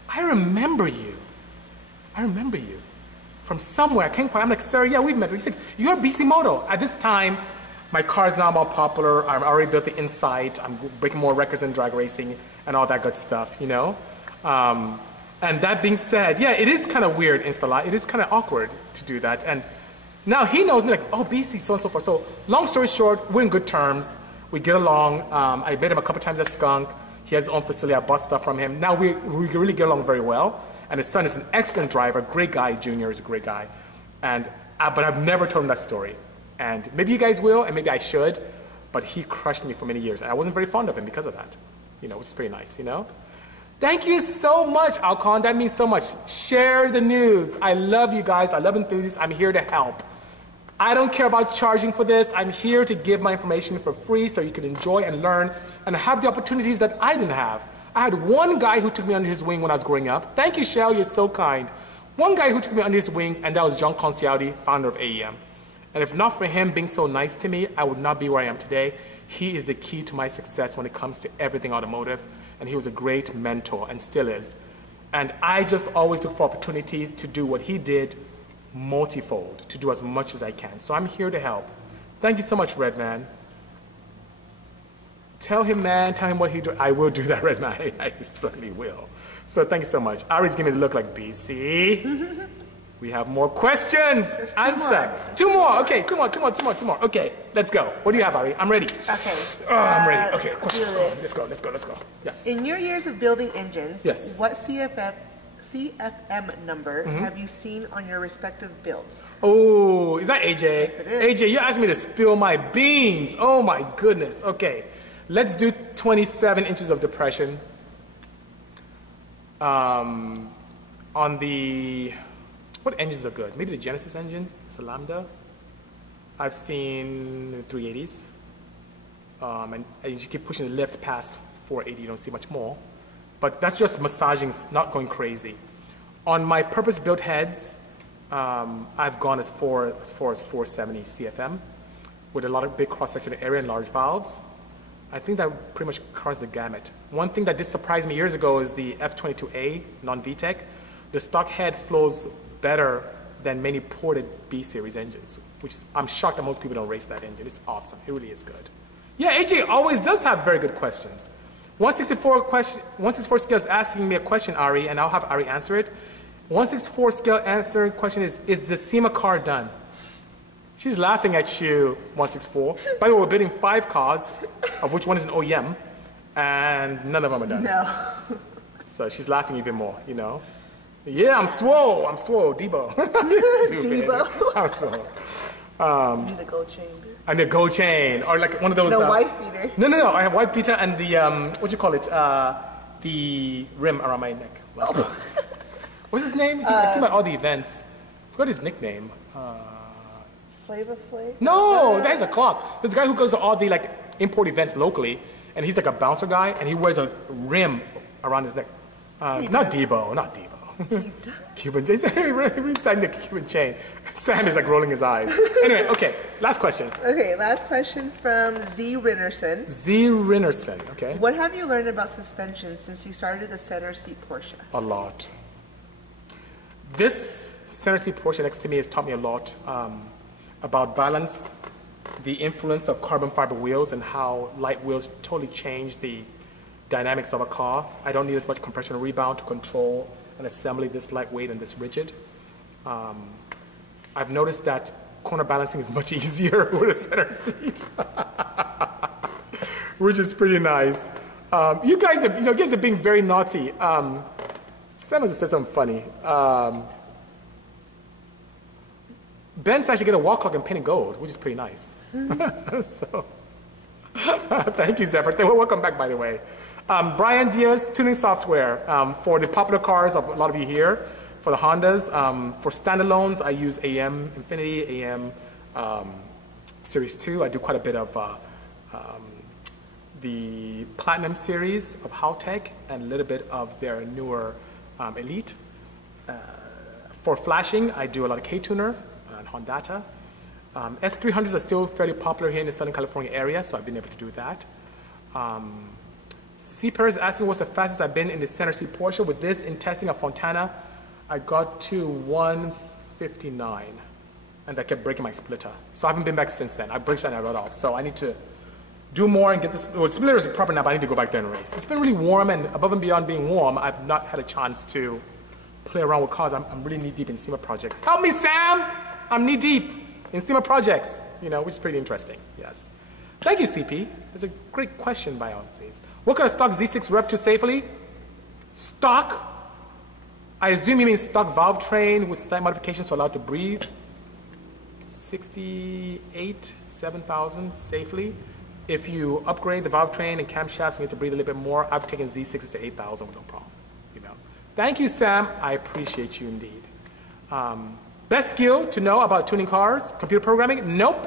I remember you. I remember you from somewhere. I can't quite. I'm like, sir, yeah, we've met. He's like, you're Bisimoto. At this time, my car is now more popular. I already built the Insight. I'm breaking more records in drag racing and all that good stuff, you know? And that being said, yeah, it is kind of weird, Installa. It is kind of awkward to do that. And now he knows me like, oh, Bisi, so on and so forth. So long story short, we're in good terms. We get along. I met him a couple times at Skunk. He has his own facility. I bought stuff from him. Now we really get along very well. And his son is an excellent driver, great guy. Junior is a great guy. And, but I've never told him that story. And maybe you guys will, and maybe I should. But he crushed me for many years. And I wasn't very fond of him because of that, you know, which is pretty nice, you know? Thank you so much, Alcon. That means so much. Share the news. I love you guys. I love enthusiasts. I'm here to help. I don't care about charging for this. I'm here to give my information for free so you can enjoy and learn and have the opportunities that I didn't have. I had one guy who took me under his wing when I was growing up. Thank you, Shell. You're so kind. One guy who took me under his wings, and that was John Concialdi, founder of AEM. And if not for him being so nice to me, I would not be where I am today. He is the key to my success when it comes to everything automotive. And he was a great mentor and still is. And I just always look for opportunities to do what he did multifold, to do as much as I can. So I'm here to help. Thank you so much, Redman. Tell him, man, tell him what he do. I will do that, Redman. I certainly will. So thank you so much. Ari's giving me the look like BC. We have more questions. Answer. Two more. Okay, two more. Okay, let's go. What do you have, Ari? I'm ready. Okay. Oh, I'm ready. Okay, questions. Let's go. Yes. In your years of building engines, yes, what CFM number have you seen on your respective builds? Oh, is that AJ? Yes, it is. AJ, you asked me to spill my beans. Oh my goodness. Okay, let's do 27 inches of depression. On the, what engines are good? Maybe the Genesis engine, it's a Lambda. I've seen 380s. And you keep pushing the lift past 480, you don't see much more. But that's just massaging, not going crazy. On my purpose-built heads, I've gone as far as 470 CFM with a lot of big cross-sectional area and large valves. I think that pretty much covers the gamut. One thing that did surprise me years ago is the F22A non-VTEC. The stock head flows better than many ported B-series engines, which is, I'm shocked that most people don't race that engine. It's awesome. It really is good. Yeah, AJ always does have very good questions. 164 scale is asking me a question, Ari, and I'll have Ari answer it. 164 scale answer question is the SEMA car done? She's laughing at you, 164. By the way, we're bidding 5 cars, of which one is an OEM, and none of them are done. No. So she's laughing even more, you know. Yeah, I'm swole, Debo. Debo. I'm swole. You need a gold chain. I need a gold chain, or like one of those. No, wife beater. No, I have wife beater and the, what do you call it? The rim around my neck. What's his name? I see him at all the events. I forgot his nickname. Flavor Flav? No, that is a clock. There's a guy who goes to all the like import events locally, and he's like a bouncer guy, and he wears a rim around his neck. Not Debo. Cuban chain. He's signing the Cuban chain. Sam is like rolling his eyes. Anyway, okay, last question. Okay, last question from Z. Rinnerson. Z. Rinnerson, okay. What have you learned about suspension since you started the center seat Porsche? A lot. This center seat Porsche next to me has taught me a lot about balance, the influence of carbon fiber wheels, and how light wheels totally change the dynamics of a car. I don't need as much compression and rebound to control an assembly this lightweight and this rigid. I've noticed that corner balancing is much easier with a center seat, which is pretty nice. You guys are being very naughty. Sam has said something funny. Ben's actually get a wall clock and paint it gold, which is pretty nice. So, thank you, Zephyr. Welcome back, by the way. Brian Diaz, tuning software for the popular cars of a lot of you here, for the Hondas. For standalones, I use AM Infinity, AM Series 2. I do quite a bit of the Platinum series of Haltech and a little bit of their newer Elite. For flashing, I do a lot of K-Tuner and Hondata. S300s are still fairly popular here in the Southern California area, so I've been able to do that. CPER is asking what's the fastest I've been in the center seat Porsche. With this, in testing at Fontana, I got to 159, and I kept breaking my splitter. So I haven't been back since then. I break that and I wrote off. So I need to do more and get this. Well, splitter is proper now, but I need to go back there and race. It's been really warm, and above and beyond being warm, I've not had a chance to play around with cars. I'm really knee-deep in SEMA projects. Help me, Sam! I'm knee-deep in SEMA projects, which is pretty interesting, yes. Thank you, CP. That's a great question by all means. What kind of stock Z6 rev to safely? Stock? I assume you mean stock valve train with slight modifications to allow it to breathe. 68, 7,000 safely. If you upgrade the valve train and camshafts and get to breathe a little bit more, I've taken Z6s to 8,000 with no problem. Thank you, Sam. I appreciate you indeed. Best skill to know about tuning cars? Computer programming? Nope.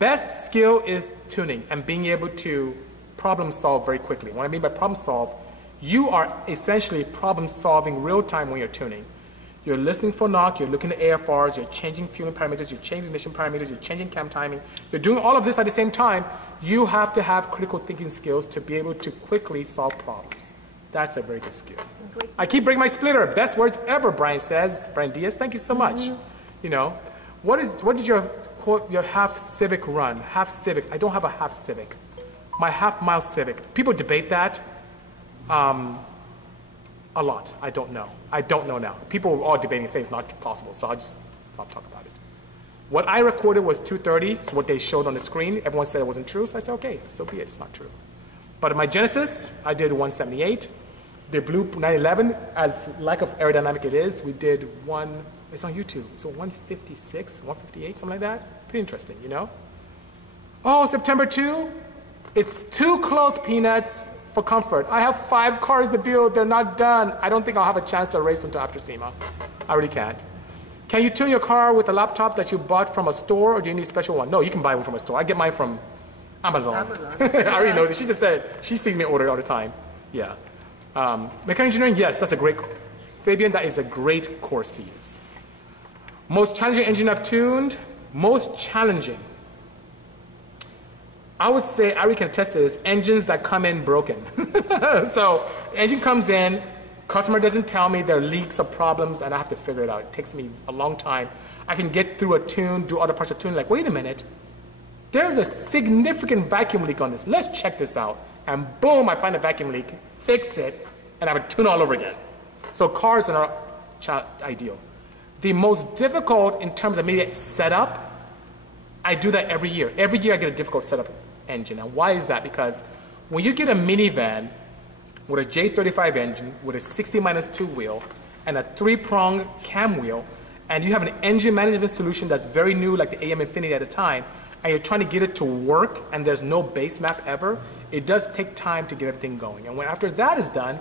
Best skill is tuning and being able to problem solve very quickly. What I mean by problem solve, you are essentially problem solving real time when you're tuning. You're listening for knock, you're looking at AFRs, you're changing fueling parameters, you're changing ignition parameters, you're changing cam timing. You're doing all of this at the same time. You have to have critical thinking skills to be able to quickly solve problems. That's a very good skill. I keep breaking my splitter. Best words ever, Brian says. Brian Diaz, thank you so much. What did your half Civic run? Half Civic. I don't have a half Civic. My half-mile Civic. People debate that a lot. I don't know. I don't know now. People are all debating, say it's not possible, so I'll just not talk about it. What I recorded was 230, so what they showed on the screen. Everyone said it wasn't true, so I said, okay, so be it. It's not true. But in my Genesis, I did 178. The blue 911, as lack of aerodynamic it is, we did it's on YouTube. So 156, 158, something like that. Pretty interesting, Oh, September 2? It's too close, Peanuts, for comfort. I have 5 cars to build. They're not done. I don't think I'll have a chance to race until after SEMA. I really can't. Can you tune your car with a laptop that you bought from a store, or do you need a special one? No, you can buy one from a store. I get mine from Amazon. I already knows it. She just said, she sees me order all the time. Yeah. Mechanical engineering, yes, that's a great, Fabian, that is a great course to use. Most challenging engine I've tuned, most challenging. I would say, Ari can attest to this, engines that come in broken. So, engine comes in, customer doesn't tell me there are leaks or problems, and I have to figure it out. It takes me a long time. I can get through a tune, do other parts of tune, like, wait a minute, there's a significant vacuum leak on this. Let's check this out. And boom, I find a vacuum leak, fix it, and I have to tune all over again. So cars are not ideal. The most difficult in terms of maybe setup I do that every year. Every year I get a difficult setup engine. And why is that? Because when you get a minivan with a J35 engine, with a 60-2 wheel, and a 3-prong cam wheel, and you have an engine management solution that's very new, like the AM Infinity at the time, and you're trying to get it to work, and there's no base map ever, it does take time to get everything going. And when after that is done,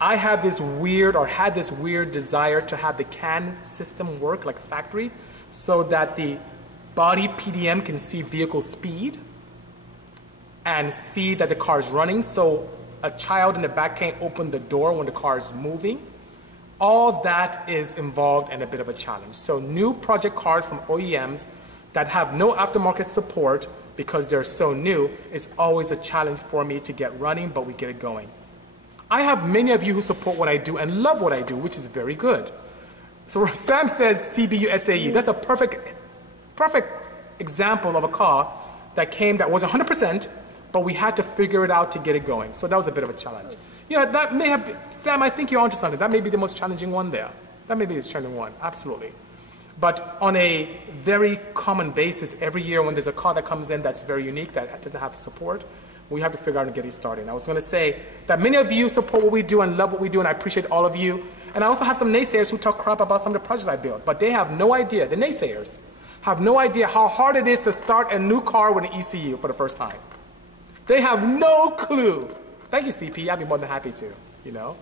I have this weird, or had this weird desire to have the CAN system work like a factory, so that the body PDM can see vehicle speed and see that the car is running, so a child in the back can't open the door when the car is moving. All that is involved in a bit of a challenge. So new project cars from OEMs that have no aftermarket support because they're so new is always a challenge for me to get running, but we get it going. I have many of you who support what I do and love what I do, which is very good. So Sam says CBU SAE. That's a perfect example of a car that was 100%, but we had to figure it out to get it going. So that was a bit of a challenge. Yeah, that may have, Sam, I think you're onto something. That may be the most challenging one there. That may be the challenging one, absolutely. But on a very common basis, every year when there's a car that comes in that's very unique, that doesn't have support, we have to figure out and get it started. And I was going to say that many of you support what we do and love what we do, and I appreciate all of you. And I also have some naysayers who talk crap about some of the projects I built, but they have no idea, the naysayers have no idea how hard it is to start a new car with an ECU for the first time. They have no clue. Thank you, CP. I'd be more than happy to, you know.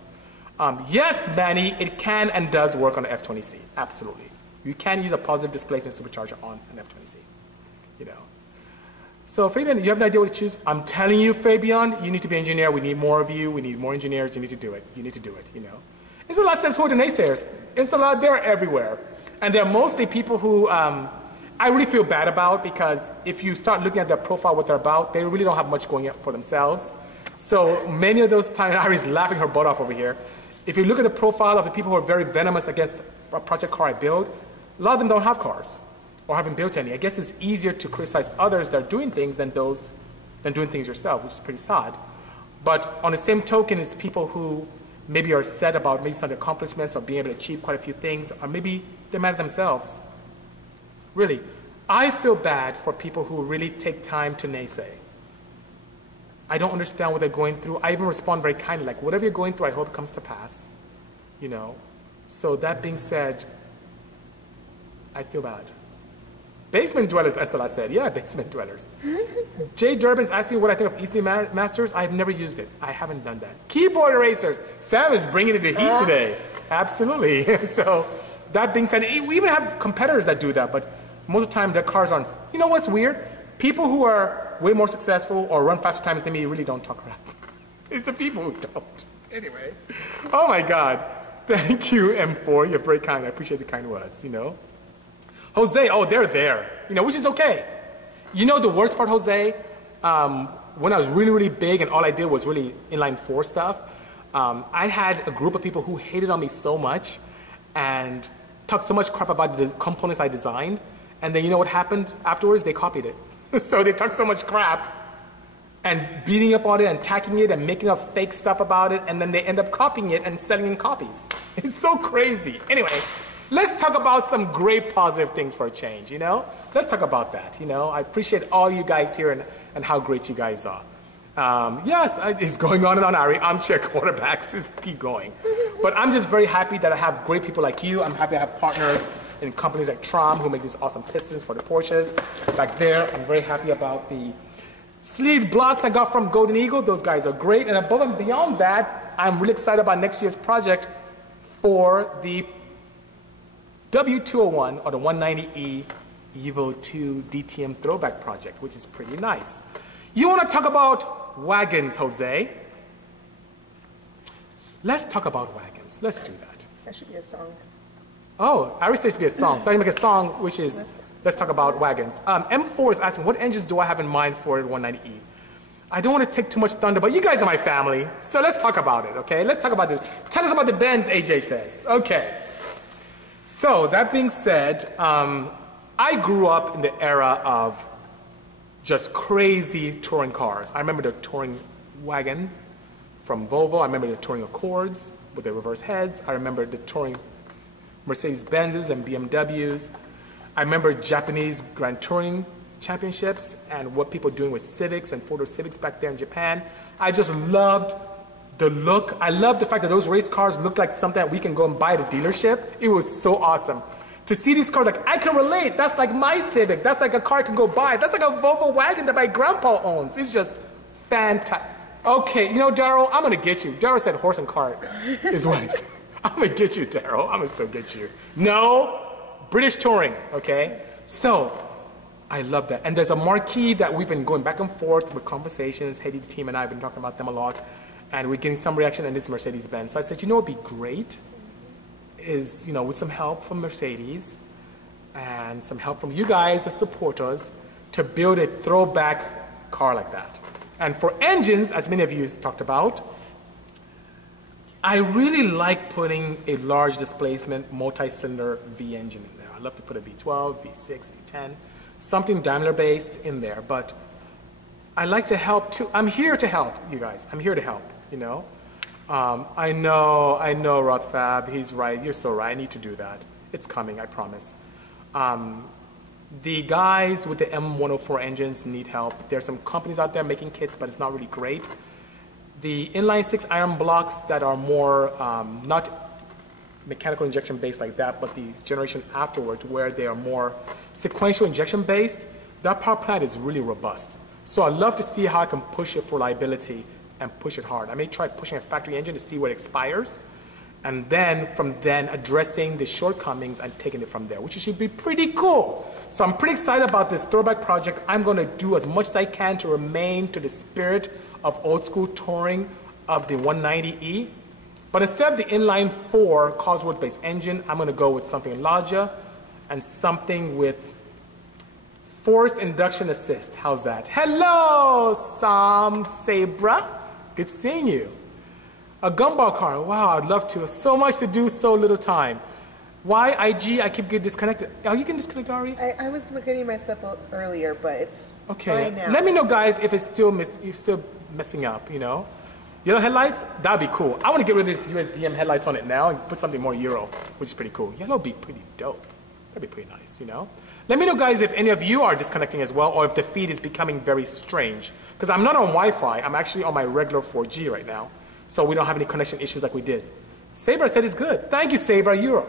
Yes, Manny, it can and does work on an F20C. Absolutely. You can use a positive displacement supercharger on an F20C, you know. So, Fabian, you have an idea what to choose? I'm telling you, Fabian, you need to be an engineer. We need more of you. We need more engineers. You need to do it. You need to do it, you know. It's a lot says who are the naysayers. It's a lot, they're everywhere. And they're mostly people who I really feel bad about, because if you start looking at their profile, what they're about, they really don't have much going for themselves. So many of those times, Ari's laughing her butt off over here. If you look at the profile of the people who are very venomous against a project car I build, a lot of them don't have cars or haven't built any. I guess it's easier to criticize others that are doing things than doing things yourself, which is pretty sad. But on the same token, it's people who maybe are sad about maybe some of the accomplishments or being able to achieve quite a few things, or maybe they're mad at themselves. Really, I feel bad for people who really take time to naysay. I don't understand what they're going through. I even respond very kindly, like, whatever you're going through, I hope it comes to pass, you know. So that being said, I feel bad. Basement dwellers, Estella said. Yeah, basement dwellers. Jay Durbin's asking what I think of EC Masters. I've never used it. I haven't done that. Keyboard erasers. Sam is bringing it to heat today. Absolutely. So that being said, we even have competitors that do that, but most of the time their cars aren't. You know what's weird? People who are way more successful or run faster times than me really don't talk crap. It's the people who don't. Anyway. Oh my God. Thank you, M4. You're very kind. I appreciate the kind words, you know. Jose, oh, they're there, you know, which is okay. You know the worst part, Jose? When I was really, really big and all I did was really inline 4 stuff, I had a group of people who hated on me so much and talked so much crap about the components I designed, and then you know what happened afterwards? They copied it. So they talked so much crap and beating up on it and tacking it and making up fake stuff about it, and then they end up copying it and selling in copies. It's so crazy. Anyway, let's talk about some great positive things for a change, you know? Let's talk about that, you know? I appreciate all you guys here and how great you guys are. Yes, it's going on and on, Ari. Armchair quarterbacks, just keep going. But I'm just very happy that I have great people like you. I'm happy I have partners in companies like Trom who make these awesome pistons for the Porsches. Back there, I'm very happy about the sleeve blocks I got from Golden Eagle. Those guys are great. And above and beyond that, I'm really excited about next year's project for the W201 or the 190E Evo 2 DTM throwback project, which is pretty nice. You want to talk about wagons, Jose? Let's talk about wagons. Let's do that. That should be a song. Oh, Ari says it should be a song. So I can make a song which is, let's talk about wagons. M4 is asking, what engines do I have in mind for the 190E? I don't want to take too much thunder, but you guys are my family. So let's talk about it, okay? Let's talk about it. Tell us about the Benz, AJ says. Okay. So that being said, I grew up in the era of just crazy touring cars. I remember the touring wagon from Volvo. I remember the touring Accords with the reverse heads. I remember the touring Mercedes-Benzes and BMWs. I remember Japanese Grand Touring championships and what people are doing with civics and photo civics back there in Japan. I just loved the look. I love the fact that those race cars look like something that we can go and buy at a dealership. It was so awesome. To see these cars, like, I can relate. That's like my Civic. That's like a car I can go buy. That's like a Volvo wagon that my grandpa owns. It's just fantastic. Okay, you know, Daryl, I'm going to get you. Daryl said horse and cart is what he said. I'm going to get you, Daryl. I'm going to still get you. No, British touring, okay? So, I love that. And there's a marquee that we've been going back and forth with conversations. Haiti, the team, and I have been talking about them a lot. And we're getting some reaction in this Mercedes-Benz. So I said, you know what would be great is, you know, with some help from Mercedes and some help from you guys as supporters to build a throwback car like that. And for engines, as many of you talked about, I really like putting a large displacement multi-cylinder V engine in there. I love to put a V12, V6, V10, something Daimler-based in there. But I like to help too. I'm here to help, you guys. I'm here to help, you know. I know, Rothfab, he's right. You're so right. I need to do that. It's coming, I promise. The guys with the M104 engines need help. There's some companies out there making kits, but it's not really great. The inline 6 iron blocks that are more, not mechanical injection based like that, but the generation afterwards where they are more sequential injection based, that power plant is really robust. So I'd love to see how I can push it for reliability and push it hard. I may try pushing a factory engine to see where it expires, and then from then addressing the shortcomings and taking it from there, which should be pretty cool. So I'm pretty excited about this throwback project. I'm going to do as much as I can to remain to the spirit of old school touring of the 190E. But instead of the inline 4 Cosworth-based engine, I'm going to go with something larger and something with forced induction assist. How's that? Hello, Sam Sabra. Good seeing you. A gumball car. Wow, I'd love to. So much to do, so little time. Why IG? I keep getting disconnected. Oh, you can disconnect, Ari? I was getting my stuff earlier, but it's okay. fine now. Let me know, guys, if it's still messing up, you know? Yellow headlights? That'd be cool. I want to get rid of these USDM headlights on it now and put something more Euro, which is pretty cool. Yellow would be pretty dope. That'd be pretty nice, you know? Let me know, guys, if any of you are disconnecting as well or if the feed is becoming very strange. Because I'm not on Wi-Fi. I'm actually on my regular 4G right now. So we don't have any connection issues like we did. Saber said it's good. Thank you, Saber. You're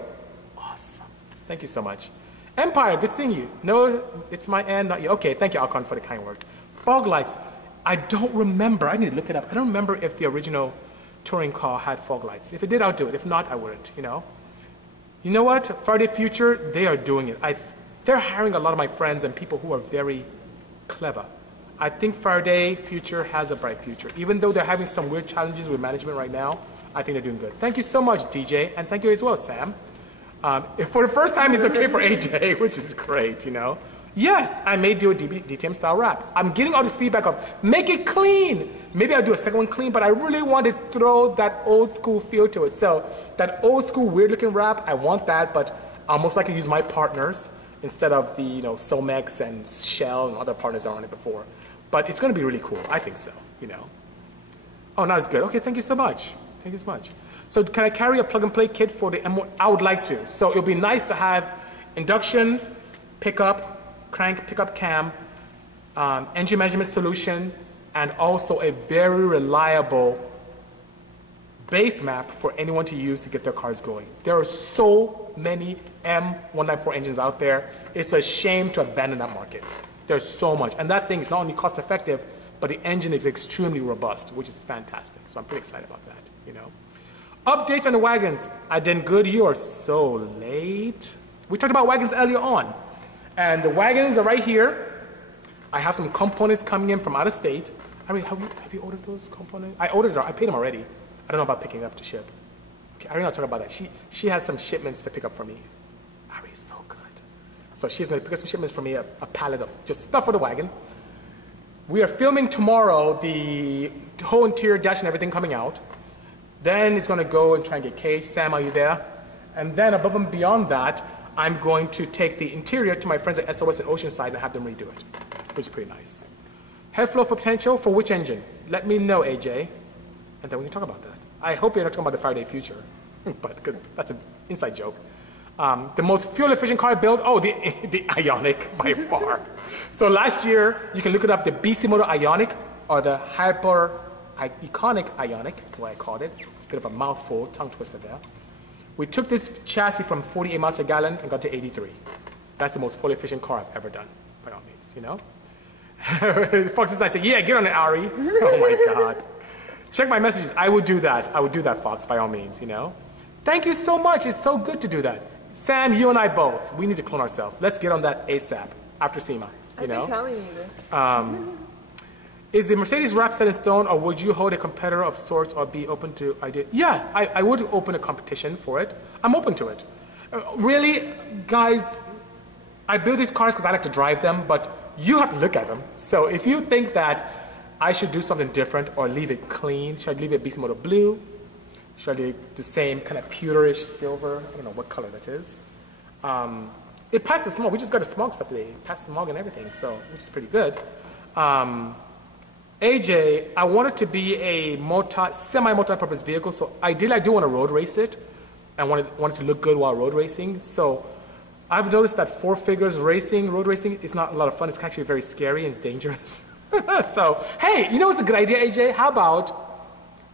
awesome. Thank you so much. Empire, good seeing you. No, it's my end, not you. Okay, thank you, Alcon, for the kind word. Fog lights. I don't remember. I need to look it up. I don't remember if the original touring car had fog lights. If it did, I'll do it. If not, I wouldn't, you know? You know what? Friday Future, they are doing it. They're hiring a lot of my friends and people who are very clever. I think Faraday Future has a bright future. Even though they're having some weird challenges with management right now, I think they're doing good. Thank you so much, DJ, and thank you as well, Sam. For the first time, it's okay for AJ, which is great, you know. Yes, I may do a DTM style rap. I'm getting all the feedback of, make it clean. Maybe I'll do a second one clean, but I really want to throw that old school feel to it. So that old school weird looking rap, I want that, but I'll most likely use my partners instead of the, you know, Somex and Shell and other partners that are on it before. But it's going to be really cool. I think so, you know. Oh, now it's good. Okay, thank you so much. Thank you so much. So can I carry a plug-and-play kit for the M1? I would like to. So it would be nice to have induction, pickup, crank, pickup cam, engine management solution, and also a very reliable base map for anyone to use to get their cars going. There are so many M194 engines out there. It's a shame to abandon that market. There's so much. And that thing is not only cost effective, but the engine is extremely robust, which is fantastic. So I'm pretty excited about that, you know. Updates on the wagons. I did good. You are so late. We talked about wagons earlier on. And the wagons are right here. I have some components coming in from out of state. I mean, have you ordered those components? I ordered them. I paid them already. I don't know about picking up to ship. Okay, I don't know talk about that. She has some shipments to pick up for me. Ari's so good. So she's going to pick up some shipments for me, a pallet of just stuff for the wagon. We are filming tomorrow the whole interior dash and everything coming out. Then it's going to go and try and get cage. Sam, are you there? And then above and beyond that, I'm going to take the interior to my friends at SOS and Oceanside and have them redo it, which is pretty nice. Headflow for potential for which engine? Let me know, AJ, and then we can talk about that. I hope you're not talking about the Faraday Future, but because that's an inside joke. The most fuel-efficient car I built, oh, the Ionic by far. So last year, you can look it up, the Bisimoto Ionic, or the iconic Ionic, that's why I called it. Bit of a mouthful, tongue twister there. We took this chassis from 48 miles per gallon and got to 83. That's the most fuel efficient car I've ever done, by all means, you know? Fox I said, yeah, get on it, Ari. Oh my God. Check my messages. I would do that. I would do that, Fox, by all means, you know? Thank you so much. It's so good to do that. Sam, you and I both, we need to clone ourselves. Let's get on that ASAP after SEMA, you know? I've been telling you this. Is the Mercedes rap set in stone, or would you hold a competitor of sorts or be open to idea? Yeah, I would open a competition for it. I'm open to it. Really, guys, I build these cars because I like to drive them, but you have to look at them. So if you think that I should do something different or leave it clean, should I leave it Bisimoto blue? Should I leave it the same kind of pewterish silver? I don't know what color that is. It passes smog. We just got the smog stuff today. It passes smog and everything, so which is pretty good. AJ, I want it to be a semi-multi-purpose vehicle, so ideally I do want to road race it and want it to look good while road racing. So I've noticed that four figures road racing is not a lot of fun. It's actually very scary and it's dangerous. So, hey, you know what's a good idea, AJ? How about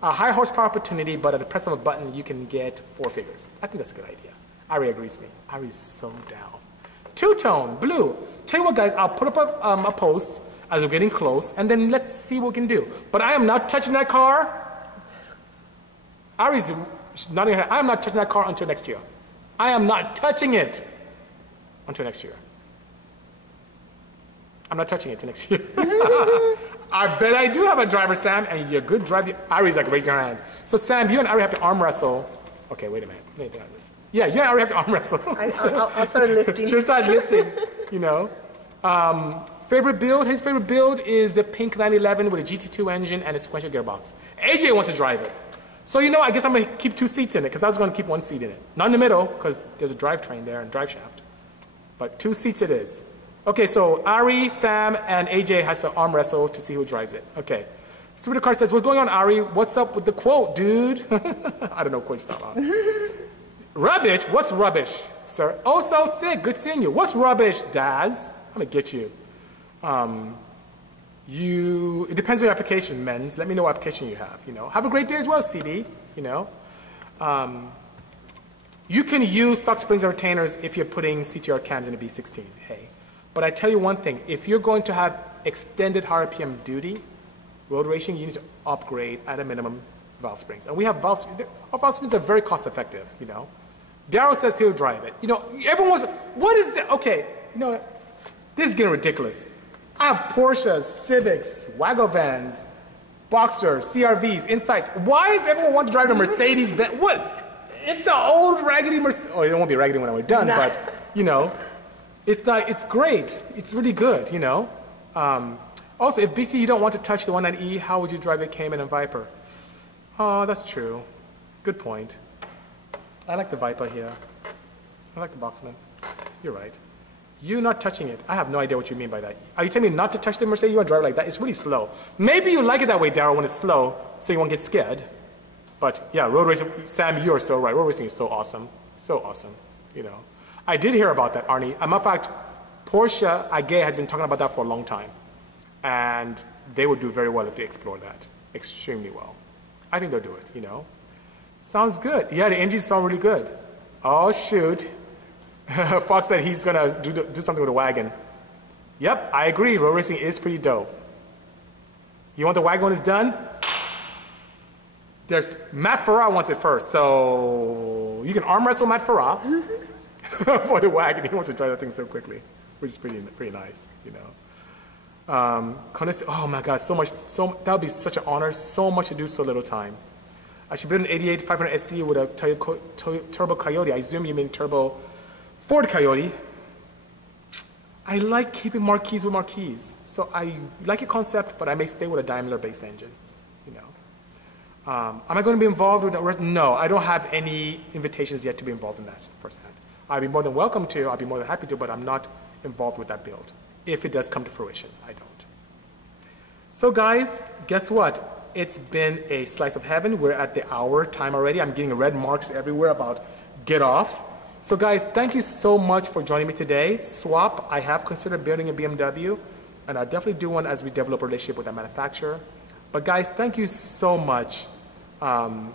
a high horsepower opportunity, but at the press of a button, you can get four figures. I think that's a good idea. Ari agrees with me. Ari's so down. Two-tone, blue. Tell you what, guys, I'll put up a post as we're getting close, and then let's see what we can do. But I am not touching that car. Ari's nodding her head. I am not touching that car until next year. I am not touching it until next year. I'm not touching it until next year. I bet I do have a driver, Sam, and you're a good driver. Ari's like raising her hands. So Sam, you and Ari have to arm wrestle. Okay, wait a minute. Let me think about this. Yeah, you and Ari have to arm wrestle. I'll start lifting. She'll start lifting, you know. Favorite build? His favorite build is the pink 911 with a GT2 engine and a sequential gearbox. AJ wants to drive it. So, you know, I guess I'm going to keep two seats in it because I was going to keep one seat in it. Not in the middle because there's a drivetrain there and drive shaft. But two seats it is. Okay, so Ari, Sam, and AJ has to arm wrestle to see who drives it. Okay. Super Car says, what's going on, Ari? What's up with the quote, dude? I don't know what quote you're talking about. Rubbish? What's rubbish, sir? Oh, so sick. Good seeing you. What's rubbish, Daz? I'm going to get you. It depends on your application, men's. Let me know what application you have, you know. Have a great day as well, CD, you know. You can use stock springs and retainers if you're putting CTR cams in a B16, hey. But I tell you one thing, if you're going to have extended RPM duty, road racing, you need to upgrade at a minimum valve springs. And we have valve springs. Our valve springs are very cost effective, you know. Daryl says he'll drive it. You know, everyone's, what is that? Okay, you know, this is getting ridiculous. I have Porsches, Civics, Wago vans, Boxers, CRVs, Insights. Why does everyone want to drive a Mercedes Benz? What? It's an old raggedy Mercedes. Oh, it won't be raggedy when we're done, but, you know, it's not, it's great. It's really good, you know. Also, if BC, you don't want to touch the 19E, how would you drive a Cayman and Viper? Oh, that's true. Good point. I like the Viper here. I like the Boxman. You're right. You not touching it. I have no idea what you mean by that. Are you telling me not to touch the Mercedes? You want to drive like that? It's really slow. Maybe you like it that way, Daryl, when it's slow, so you won't get scared. But yeah, road racing, Sam, you are so right. Road racing is so awesome. So awesome, you know. I did hear about that, Arnie. As a matter of fact, Porsche, Agay, has been talking about that for a long time. And they would do very well if they explore that. Extremely well. I think they'll do it, you know. Sounds good. Yeah, the engines sound really good. Oh, shoot. Fox said he's going to do something with the wagon. Yep, I agree. Road racing is pretty dope. You want the wagon when it's done? There's Matt Farah wants it first, so you can arm wrestle Matt Farah for the wagon. He wants to drive that thing so quickly, which is pretty nice, you know. Oh my God, that would be such an honor. So much to do, so little time. I should build an 88 500 SC with a turbo Coyote. I assume you mean turbo Ford Coyote. I like keeping marquees with marquees. So I like your concept, but I may stay with a Daimler-based engine, you know. Am I going to be involved with that? No, I don't have any invitations yet to be involved in that firsthand. I'd be more than welcome to, I'd be more than happy to, but I'm not involved with that build. If it does come to fruition, I don't. So guys, guess what? It's been a slice of heaven. We're at the hour time already. I'm getting red marks everywhere about get off. So guys, thank you so much for joining me today. Swap, I have considered building a BMW, and I definitely do one as we develop a relationship with that manufacturer. But guys, thank you so much. Oh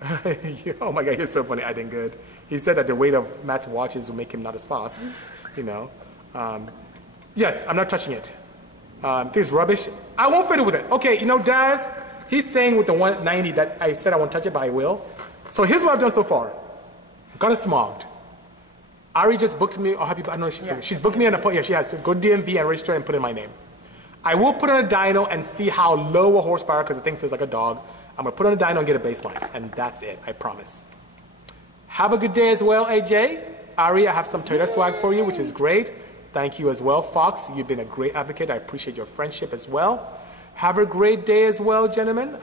my God, you're so funny. I did good. He said that the weight of Matt's watches will make him not as fast, you know. Yes, I'm not touching it. This is rubbish. I won't fiddle with it. Okay, you know, Daz, he's saying with the 190 that I said I won't touch it, but I will. So here's what I've done so far. Got it smogged. Ari just booked me, or have you, I don't know if she's booked me an appointment. Yeah, she has to go DMV and register and put in my name. I will put on a dyno and see how low a horsepower, because the thing feels like a dog. I'm gonna put on a dyno and get a baseline, and that's it, I promise. Have a good day as well, AJ. Ari, I have some Toyota swag for you, which is great. Thank you as well, Fox. You've been a great advocate. I appreciate your friendship as well. Have a great day as well, gentlemen.